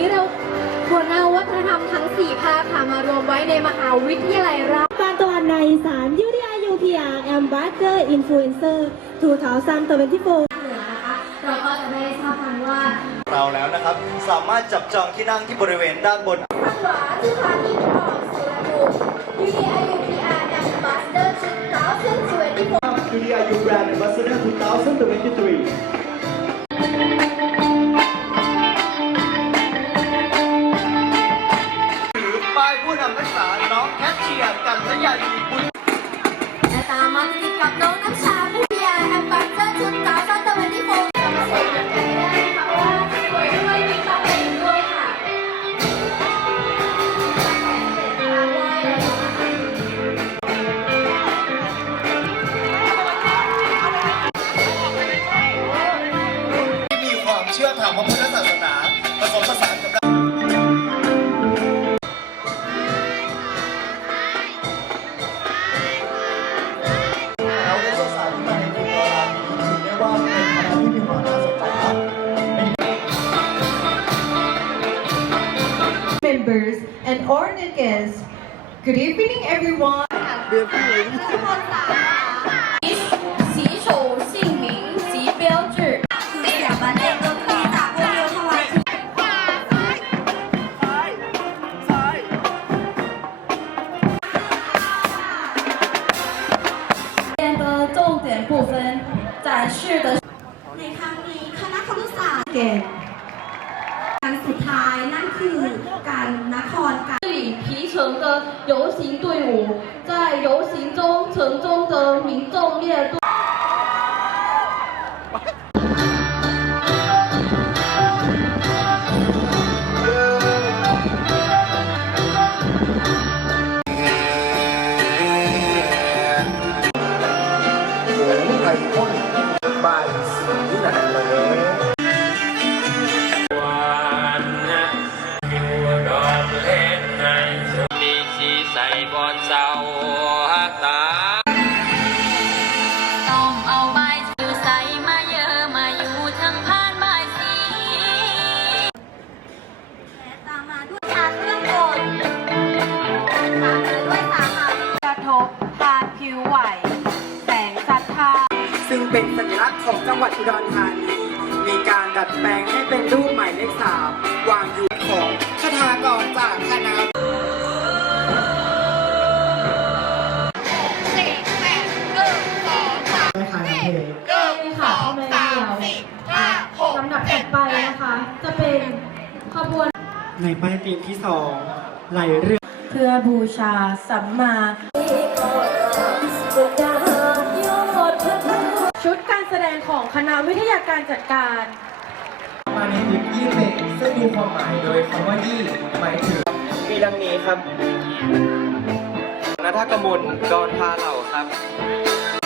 นี้เราควรเอาวัฒนธรรมทั้ง 4 ภาคค่ะมารวมไว้ในมหาวิทยาลัยเราปานตะวันในสารยุทธยา UPR Ambassador Influencer 2024เหนือนะคะเราก็จะได้ทราบกันว่าเราแล้วนะครับ สามารถจับจองที่นั่งที่บริเวณด้านบนทางขวาสถานีออกสุวรรณภูมิ UDIUPR Ambassador 2024 UDIU Brand Ambassador 2023 ชียร์ members and honored. Good evening, everyone. 游行队伍，在游行 ในป้ายธีมที่สองไหลเรื่องเพื่อบูชาสัมมา ชุดการแสดงของคณะวิทยาการจัดการ มาในทีมยี่เป็กซึ่งมีความหมายโดยคำว่ายี่หมายถึงมีดังนี้ครับนัทกมลกรพาเหล่าครับ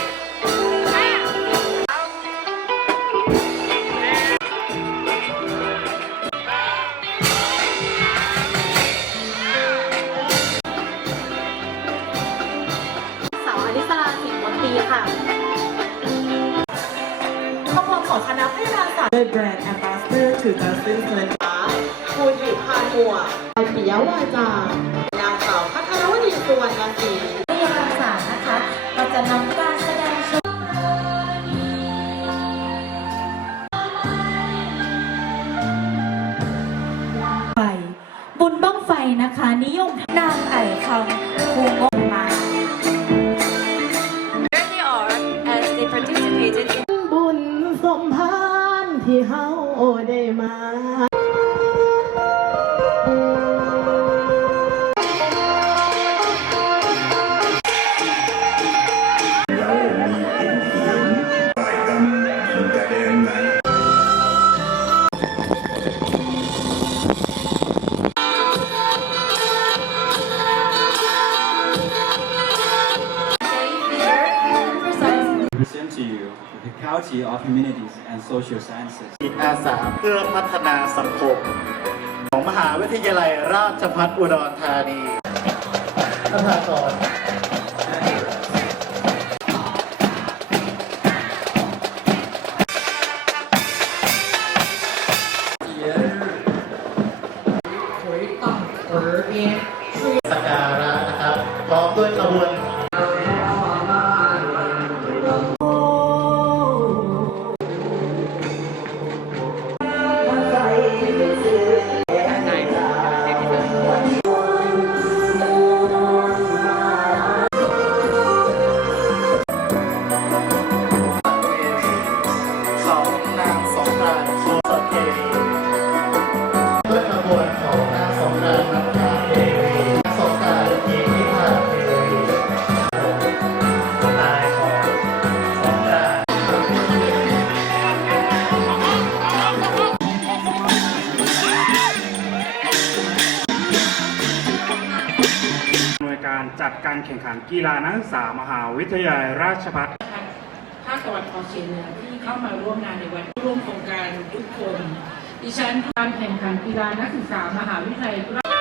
ยาบาลศาสตร์ด้วยแบรนด์ Ambassador 2024คุณหยิบพานหัวไอปิยวาจานางสาวพัทรวดีสุวรรณศรีวิทยาการศาสตร์นะคะเราจะนำการแสดงโชว์ไฟบุญบ้องไฟนะคะ นิยมนางไอ่คำ Humanities and Social Sciences. จิตอาสาเพื่อพัฒนาสังคม ของมหาวิทยาลัยราชภัฏอุดรธานีคาถากรสั วยการจัดการแข่งขันกีฬานักศึกษามหาวิทยาลัยราชภัฏภาคตะวันออกเฉียงเหนือที่เข้ามาร่วมงานในวันร่วมโครงการทุกคน ดิฉันการแข่งขันกีฬานักศึกษามหาวิทยาลัย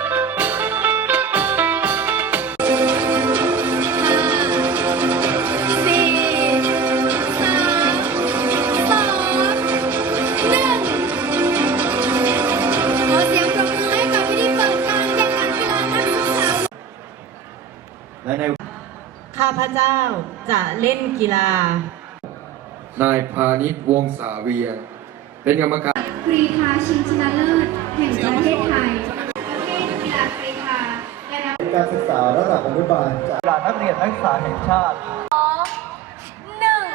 ข้าพเจ้าจะเล่นกีฬา นายพาณิชย์วงศาเวียงเป็นกรรมการกรีฑาชิงชนะเลิศแห่งประเทศไทยประเภทกีฬากรีฑาได้รับการศึกษาระดับอนุบาลจากกีฬานักเรียนนักศึกษาแห่งชาติหนึ่ง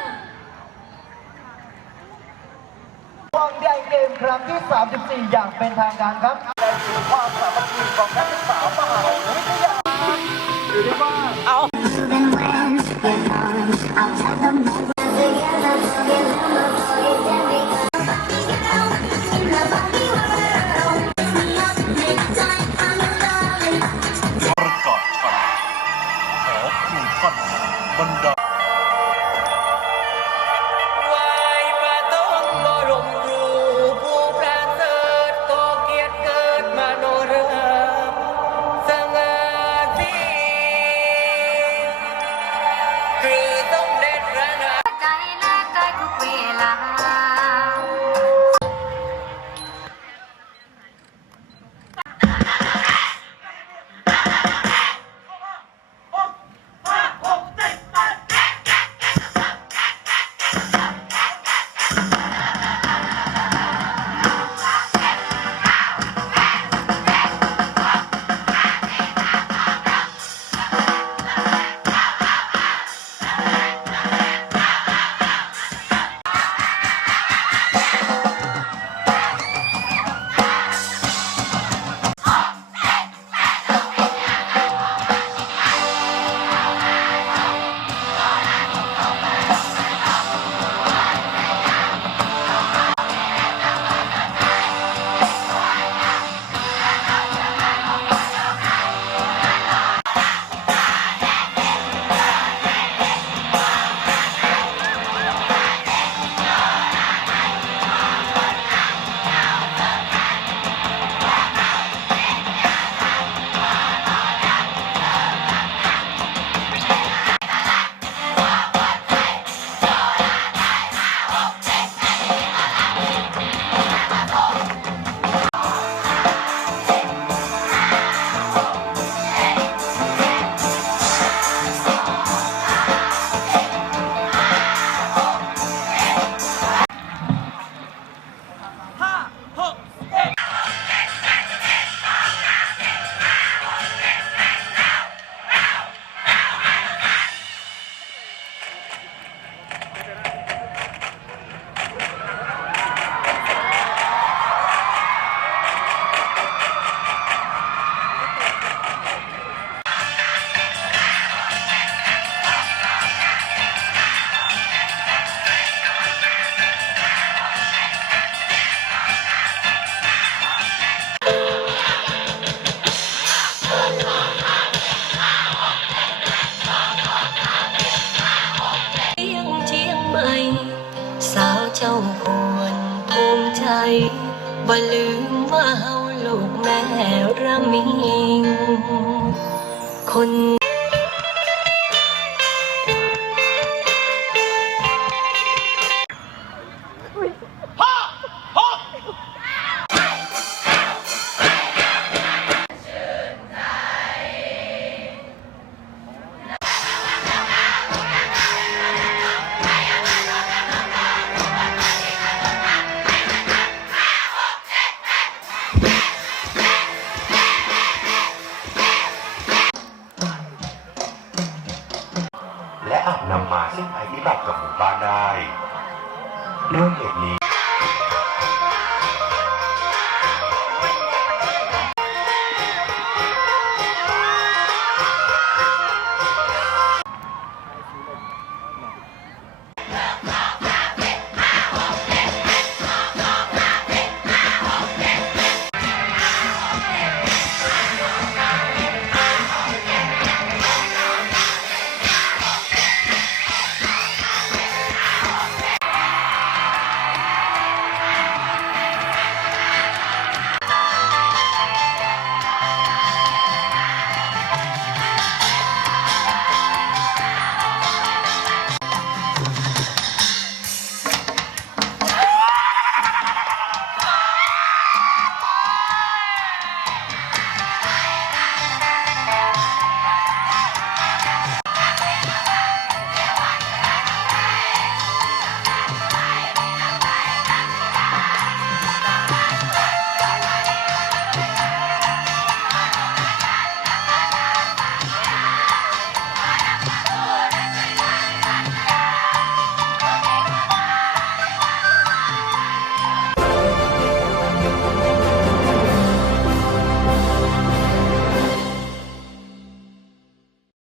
วางใหญ่เกมครั้งที่ 34 อย่างเป็นทางการครับและถึงความสามัคคีของนักศึกษามหาวิทยาลัย บ่ลืมว่าเฮาลูกแม่ระมิงคน อาจนำมาซึ่งภัยพิบัติกับหมู่บ้านได้ด้วยเหตุนี้